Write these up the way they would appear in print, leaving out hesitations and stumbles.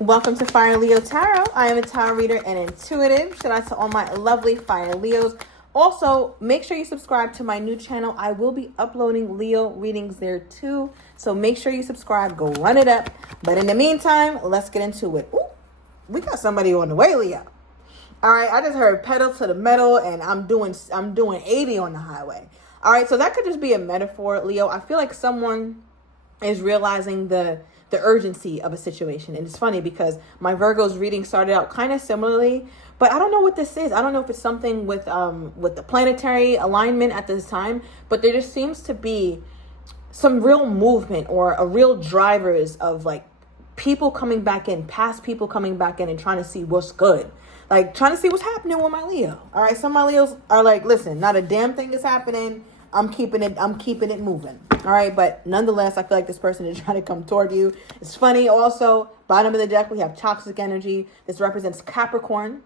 Welcome to Fire Leo Tarot. I am a tarot reader and intuitive. Shout out to all my lovely Fire Leos. Also, make sure you subscribe to my new channel. I will be uploading Leo readings there too. So make sure you subscribe. Go run it up. But in the meantime, let's get into it. Ooh, we got somebody on the way, Leo. All right, I just heard pedal to the metal and I'm doing 80 on the highway. All right, so that could just be a metaphor, Leo. I feel like someone is realizing the urgency of a situation. And it's funny because my Virgo's reading started out kind of similarly, but I don't know what this is. I don't know if it's something with the planetary alignment at this time, but there just seems to be some real movement or a real drivers of like people coming back in, past people coming back in and trying to see what's good. Like trying to see what's happening with my Leo. All right. Some of my Leos are like, listen, not a damn thing is happening. I'm keeping it moving. All right. But nonetheless, I feel like this person is trying to come toward you. It's funny. Also, bottom of the deck, we have toxic energy. This represents Capricorn.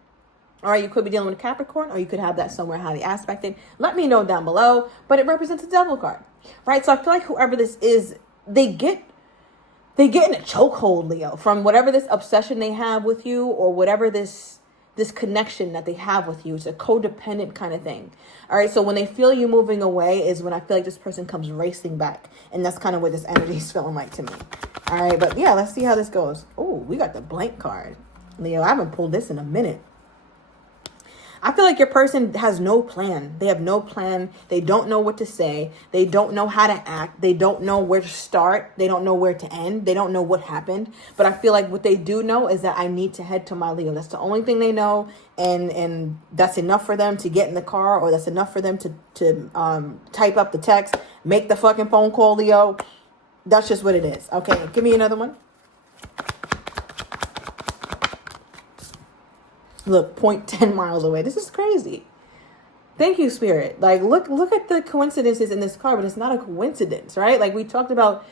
All right. You could be dealing with Capricorn or you could have that somewhere highly aspected. Let me know down below. But it represents a devil card. Right. So I feel like whoever this is, they get in a chokehold, Leo, from whatever this obsession they have with you or whatever this connection that they have with you. It's a codependent kind of thing. All right. So when they feel you moving away is when I feel like this person comes racing back. And that's kind of what this energy is feeling like to me. All right. But yeah, let's see how this goes. Oh, we got the blank card. Leo, I haven't pulled this in a minute. I feel like your person has no plan. They have no plan. They don't know what to say. They don't know how to act. They don't know where to start. They don't know where to end. They don't know what happened. But I feel like what they do know is that I need to head to my Leo. That's the only thing they know. And that's enough for them to get in the car, or that's enough for them to type up the text, make the fucking phone call, Leo. That's just what it is. Okay, give me another one. Look, 0.10 miles away. This is crazy. Thank you, Spirit. Like, look at the coincidences in this car, but it's not a coincidence, right? Like we talking about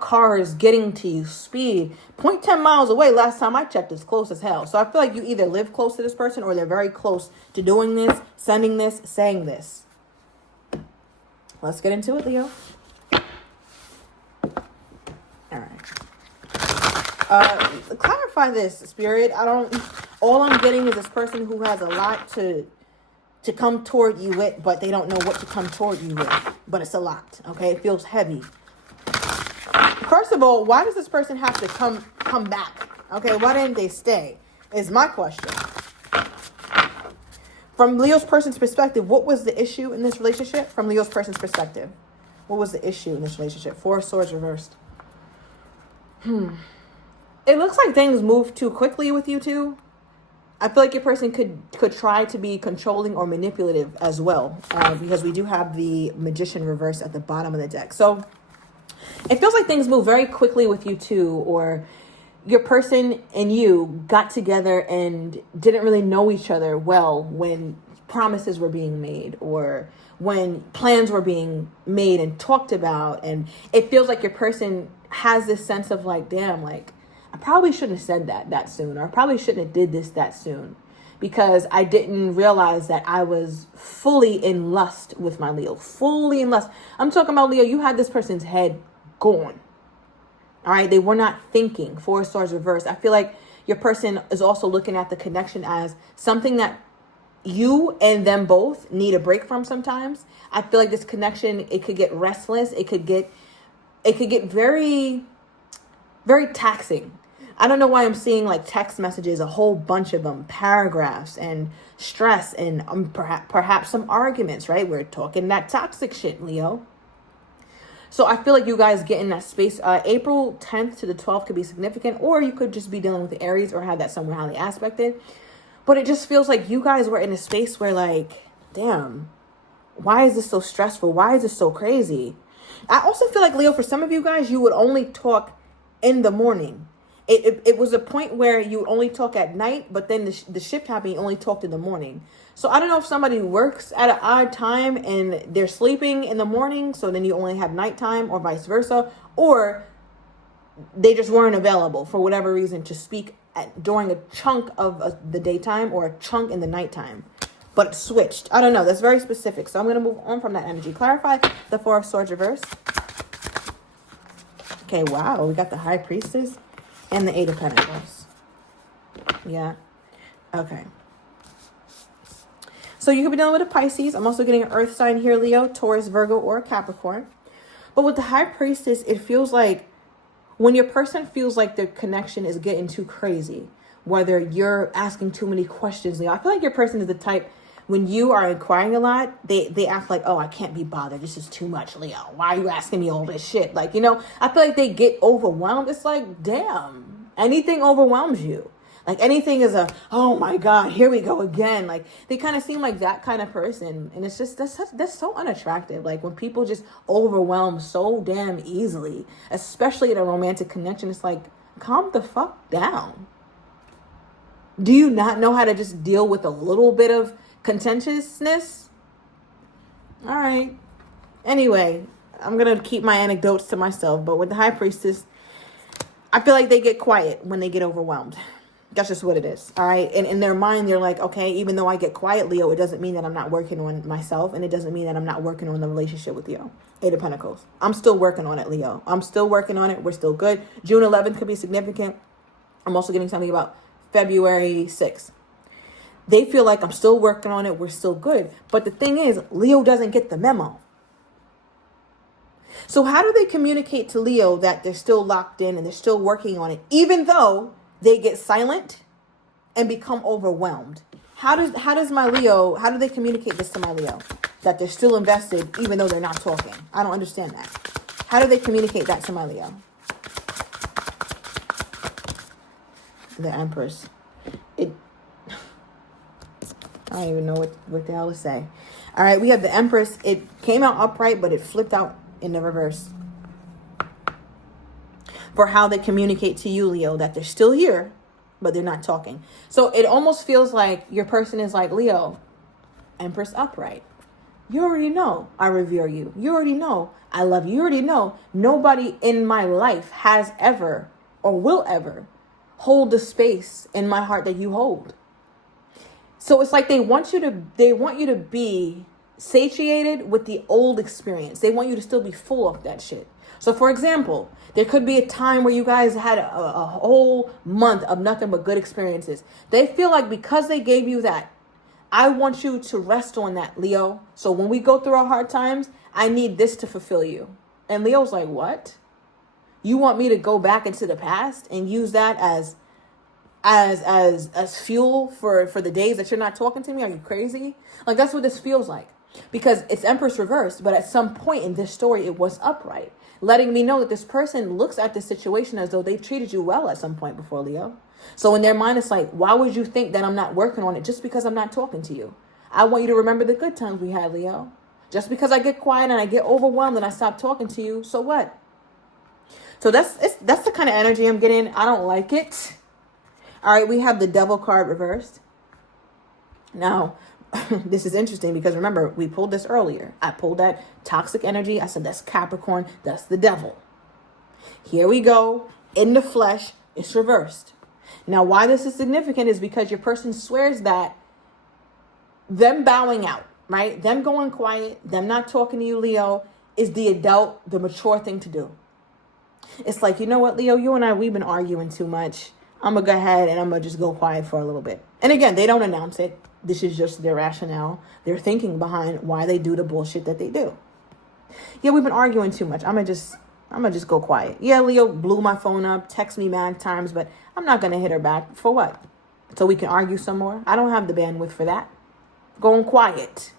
cars getting to you, speed. 0.10 miles away, last time I checked, is close as hell. So I feel like you either live close to this person or they're very close to doing this, sending this, saying this. Let's get into it, Leo. All right. Clarify this, Spirit. All I'm getting is this person who has a lot to come toward you with, but they don't know what to come toward you with. But it's a lot, okay? It feels heavy. First of all, why does this person have to come back? Okay, why didn't they stay? Is my question. From Leo's person's perspective, what was the issue in this relationship? From Leo's person's perspective, what was the issue in this relationship? 4 of Swords reversed. It looks like things move too quickly with you two. I feel like your person could try to be controlling or manipulative as well, because we do have the Magician reverse at the bottom of the deck. So it feels like things move very quickly with you two, or your person and you got together and didn't really know each other well when promises were being made or when plans were being made and talked about. And it feels like your person has this sense of like, damn, like, I probably shouldn't have said that soon, or I probably shouldn't have did this that soon, because I didn't realize that I was fully in lust with my Leo, fully in lust. I'm talking about, Leo, you had this person's head gone. All right. They were not thinking. 4 of Swords reversed. I feel like your person is also looking at the connection as something that you and them both need a break from sometimes. I feel like this connection, it could get restless. It could get very, very taxing. I don't know why I'm seeing like text messages, a whole bunch of them, paragraphs and stress and perhaps some arguments, right? We're talking that toxic shit, Leo. So I feel like you guys get in that space. April 10th to the 12th could be significant, or you could just be dealing with the Aries or have that somewhere highly aspected. But it just feels like you guys were in a space where like, damn, why is this so stressful? Why is this so crazy? I also feel like, Leo, for some of you guys, you would only talk in the morning. It was a point where you would only talk at night, but then the shift happened, you only talked in the morning. So I don't know if somebody works at an odd time and they're sleeping in the morning, so then you only have nighttime, or vice versa, or they just weren't available for whatever reason to speak during a chunk of the daytime or a chunk in the nighttime. But it switched. I don't know. That's very specific. So I'm going to move on from that energy. Clarify the 4 of Swords reverse. Okay, wow. We got the High Priestess. And the Eight of Pentacles. Yeah. Okay. So you could be dealing with a Pisces. I'm also getting an earth sign here, Leo, Taurus, Virgo, or Capricorn. But with the High Priestess, it feels like when your person feels like their connection is getting too crazy, whether you're asking too many questions, Leo, I feel like your person is the type, when you are inquiring a lot, they act like, oh, I can't be bothered. This is too much, Leo. Why are you asking me all this shit? Like, you know, I feel like they get overwhelmed. It's like, damn, anything overwhelms you. Like anything is oh my God, here we go again. Like they kind of seem like that kind of person. And it's just, that's so unattractive. Like when people just overwhelm so damn easily, especially in a romantic connection, it's like, calm the fuck down. Do you not know how to just deal with a little bit of contentiousness? All right. Anyway, I'm going to keep my anecdotes to myself. But with the High Priestess, I feel like they get quiet when they get overwhelmed. That's just what it is. All right. And in their mind, they're like, okay, even though I get quiet, Leo, it doesn't mean that I'm not working on myself. And it doesn't mean that I'm not working on the relationship with you. Eight of Pentacles. I'm still working on it, Leo. I'm still working on it. We're still good. June 11th could be significant. I'm also getting something about February 6th. They feel like I'm still working on it. We're still good. But the thing is, Leo doesn't get the memo. So how do they communicate to Leo that they're still locked in and they're still working on it, even though they get silent and become overwhelmed? How does my Leo, how do they communicate this to my Leo? That they're still invested even though they're not talking? I don't understand that. How do they communicate that to my Leo? The Empress. I don't even know what the hell to say. All right, we have the Empress. It came out upright, but it flipped out in the reverse. For how they communicate to you, Leo, that they're still here, but they're not talking. So it almost feels like your person is like, Leo, Empress upright. You already know I revere you. You already know I love you. You already know nobody in my life has ever or will ever hold the space in my heart that you hold. So it's like they want you to be satiated with the old experience. They want you to still be full of that shit. So for example, there could be a time where you guys had a whole month of nothing but good experiences. They feel like because they gave you that, I want you to rest on that, Leo. So when we go through our hard times, I need this to fulfill you. And Leo's like, what? You want me to go back into the past and use that as fuel for the days that you're not talking to me? Are you crazy? Like, that's what this feels like. Because it's Empress reversed, but at some point in this story, it was upright. Letting me know that this person looks at this situation as though they've treated you well at some point before, Leo. So in their mind, it's like, why would you think that I'm not working on it just because I'm not talking to you? I want you to remember the good times we had, Leo. Just because I get quiet and I get overwhelmed and I stop talking to you, so what? So that's the kind of energy I'm getting. I don't like it. All right, we have the Devil card reversed. Now, this is interesting because remember, we pulled this earlier. I pulled that toxic energy. I said, that's Capricorn. That's the devil. Here we go. In the flesh, it's reversed. Now, why this is significant is because your person swears that them bowing out, right? Them going quiet, them not talking to you, Leo, is the adult, the mature thing to do. It's like, you know what, Leo, you and I, we've been arguing too much. I'm going to go ahead and I'm going to just go quiet for a little bit. And again, they don't announce it. This is just their rationale. Their thinking behind why they do the bullshit that they do. Yeah, we've been arguing too much. I'm gonna just go quiet. Yeah, Leo blew my phone up, text me mad times, but I'm not going to hit her back. For what? So we can argue some more? I don't have the bandwidth for that. Going quiet.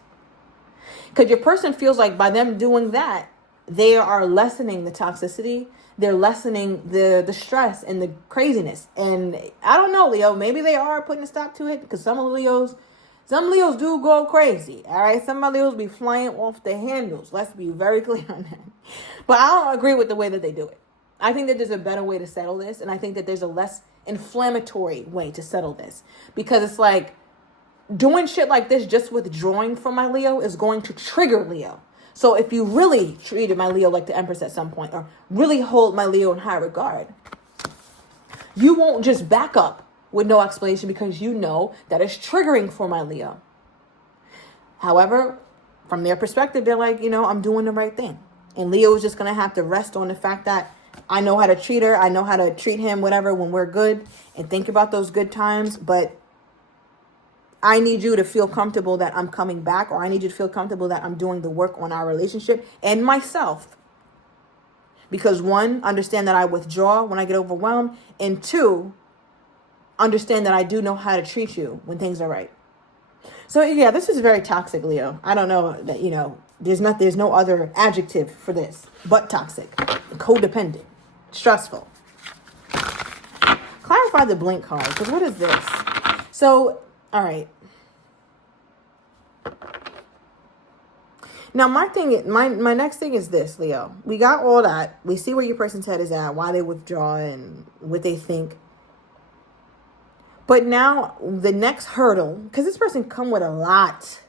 Because your person feels like by them doing that, they are lessening the toxicity. They're lessening the stress and the craziness. And I don't know, Leo, maybe they are putting a stop to it because some Leos do go crazy. All right. Some Leos be flying off the handles. Let's be very clear on that. But I don't agree with the way that they do it. I think that there's a better way to settle this. And I think that there's a less inflammatory way to settle this, because it's like doing shit like this, just withdrawing from my Leo is going to trigger Leo. So if you really treated my Leo like the Empress at some point, or really hold my Leo in high regard, you won't just back up with no explanation because you know that it's triggering for my Leo. However, from their perspective, they're like, I'm doing the right thing. And Leo is just going to have to rest on the fact that I know how to treat her. I know how to treat him, whatever, when we're good, and think about those good times. But I need you to feel comfortable that I'm coming back, or I need you to feel comfortable that I'm doing the work on our relationship and myself. Because one, understand that I withdraw when I get overwhelmed. And two, understand that I do know how to treat you when things are right. So yeah, this is very toxic, Leo. I don't know that, there's no other adjective for this but toxic, codependent, stressful. Clarify the blink card, because what is this? So, all right. Now, my next thing is this, Leo. We got all that. We see where your person's head is at, why they withdraw, and what they think. But now the next hurdle, because this person come with a lot.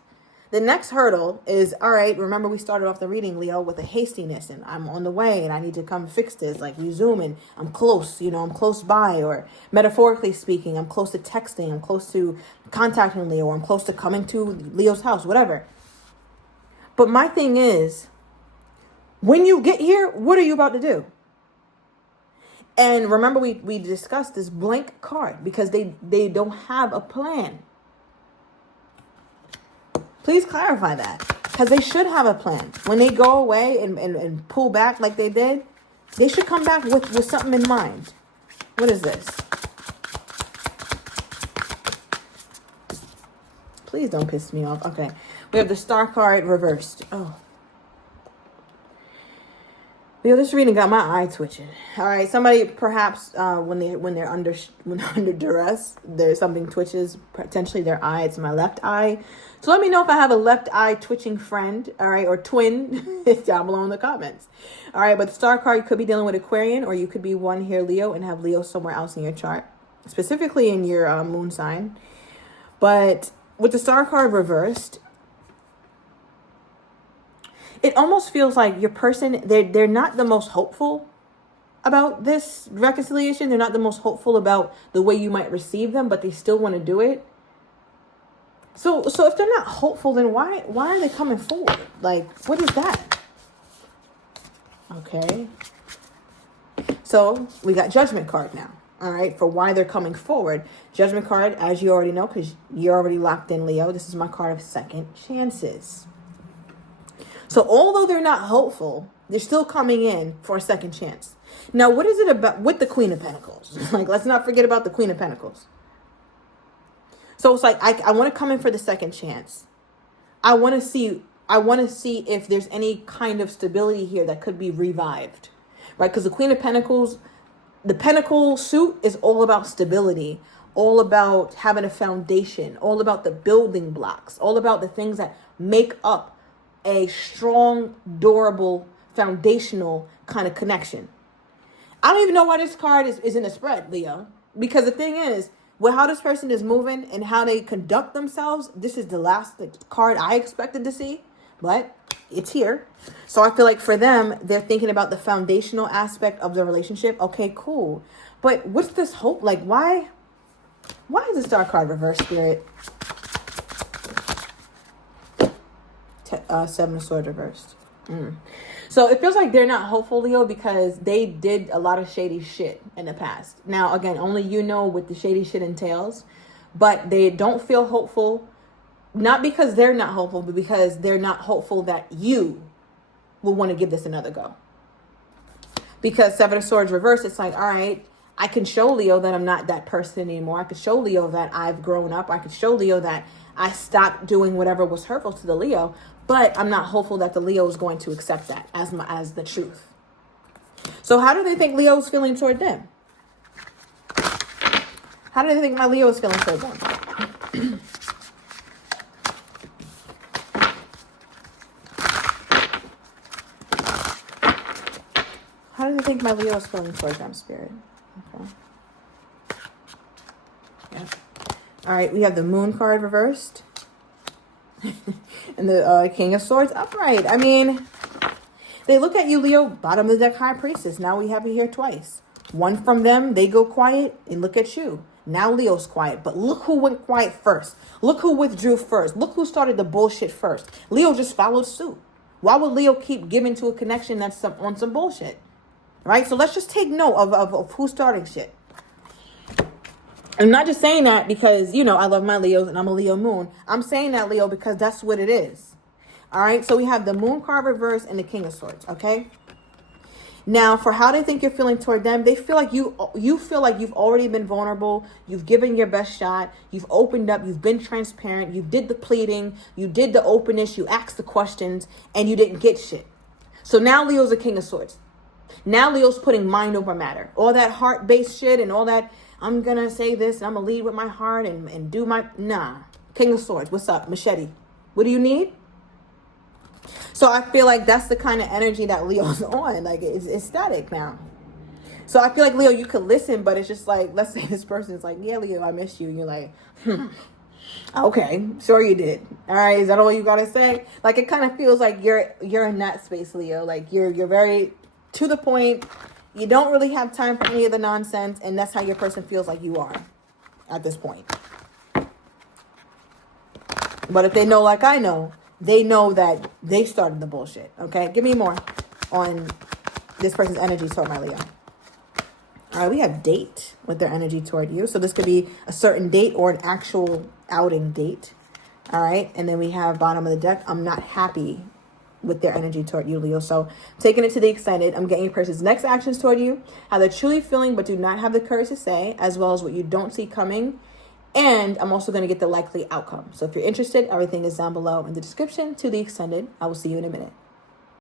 The next hurdle is, all right, remember we started off the reading, Leo, with a hastiness, and I'm on the way, and I need to come fix this. Like, we zoom in, I'm close, I'm close by, or metaphorically speaking, I'm close to texting, I'm close to contacting Leo, or I'm close to coming to Leo's house, whatever. But my thing is, when you get here, what are you about to do? And remember, we discussed this blank card because they don't have a plan. Please clarify that, because they should have a plan. When they go away and pull back like they did, they should come back with something in mind. What is this? Please don't piss me off. Okay. We have the Star card reversed. Oh. Leo, this reading got my eye twitching. All right, somebody perhaps when they're under duress, there's something twitches, potentially their eye. It's my left eye. So let me know if I have a left eye twitching friend, all right, or twin down below in the comments. All right, but the Star card could be dealing with Aquarian, or you could be one here, Leo, and have Leo somewhere else in your chart, specifically in your moon sign. But with the Star card reversed, it almost feels like your person, they're not the most hopeful about this reconciliation. They're not the most hopeful about the way you might receive them, but they still want to do it. So if they're not hopeful, then why are they coming forward? Like, what is that? Okay. So we got Judgment card now. All right, for why they're coming forward. Judgment card, as you already know, because you're already locked in, Leo. This is my card of second chances. So although they're not hopeful, they're still coming in for a second chance. Now, what is it about with the Queen of Pentacles? Like, let's not forget about the Queen of Pentacles. So it's like, I want to come in for the second chance. I want to see if there's any kind of stability here that could be revived, right? Because the Queen of Pentacles, the Pentacle suit is all about stability, all about having a foundation, all about the building blocks, all about the things that make up a strong, durable, foundational kind of connection. I don't even know why this card is in a spread, Leo. Because the thing is, with how this person is moving and how they conduct themselves, this is the last card I expected to see. But it's here. So I feel like for them, they're thinking about the foundational aspect of the relationship. Okay, cool. But what's this hope? Like, why is the Star card reverse, Spirit? Seven of Swords reversed. So it feels like they're not hopeful, Leo, because they did a lot of shady shit in the past. Now, again, only you know what the shady shit entails, but they don't feel hopeful, not because they're not hopeful, but because they're not hopeful that you will want to give this another go. Because Seven of Swords reversed, it's like, all right, I can show Leo that I'm not that person anymore. I could show Leo that I've grown up. I could show Leo that I stopped doing whatever was hurtful to the Leo, but I'm not hopeful that the Leo is going to accept that as the truth. So how do they think Leo's feeling toward them? How do they think my Leo is feeling toward them? How do they think my Leo is feeling toward them, Spirit? Okay. Yeah. All right, we have the Moon card reversed. And the King of Swords upright. I mean, they look at you, Leo, bottom of the deck High Priestess. Now we have it here twice. One from them, they go quiet, and look at you. Now Leo's quiet, but look who went quiet first. Look who withdrew first. Look who started the bullshit first. Leo just followed suit. Why would Leo keep giving to a connection that's on some bullshit? right? So let's just take note of who's starting shit. I'm not just saying that because, you know, I love my Leos and I'm a Leo moon. I'm saying that, Leo, because that's what it is. All right. So we have the Moon card reverse and the King of Swords. Okay. Now, for how they think you're feeling toward them, they feel like you feel like you've already been vulnerable. You've given your best shot. You've opened up. You've been transparent. You did the pleading. You did the openness. You asked the questions and you didn't get shit. So now Leo's a King of Swords. Now Leo's putting mind over matter. All that heart-based shit and all that, I'm going to say this and I'm going to lead with my heart and do my... Nah. King of Swords. What's up? Machete. What do you need? So I feel like that's the kind of energy that Leo's on. Like, it's static now. So I feel like, Leo, you could listen, but it's just like, let's say this person is like, yeah, Leo, I miss you. And you're like, okay, sure you did. All right, is that all you got to say? Like, it kind of feels like you're in that space, Leo. Like, you're very to the point. You don't really have time for any of the nonsense, and that's how your person feels like you are at this point. But if they know like I know, they know that they started the bullshit, okay? Give me more on this person's energy toward my Leo. All right, we have date with their energy toward you. So this could be a certain date or an actual outing date. All right, and then we have bottom of the deck, I'm not happy with their energy toward you, Leo. So taking it to the extended, I'm getting your person's next actions toward you, how they're truly feeling but do not have the courage to say, as well as what you don't see coming. And I'm also going to get the likely outcome. So if you're interested, everything is down below in the description to the extended. I will see you in a minute.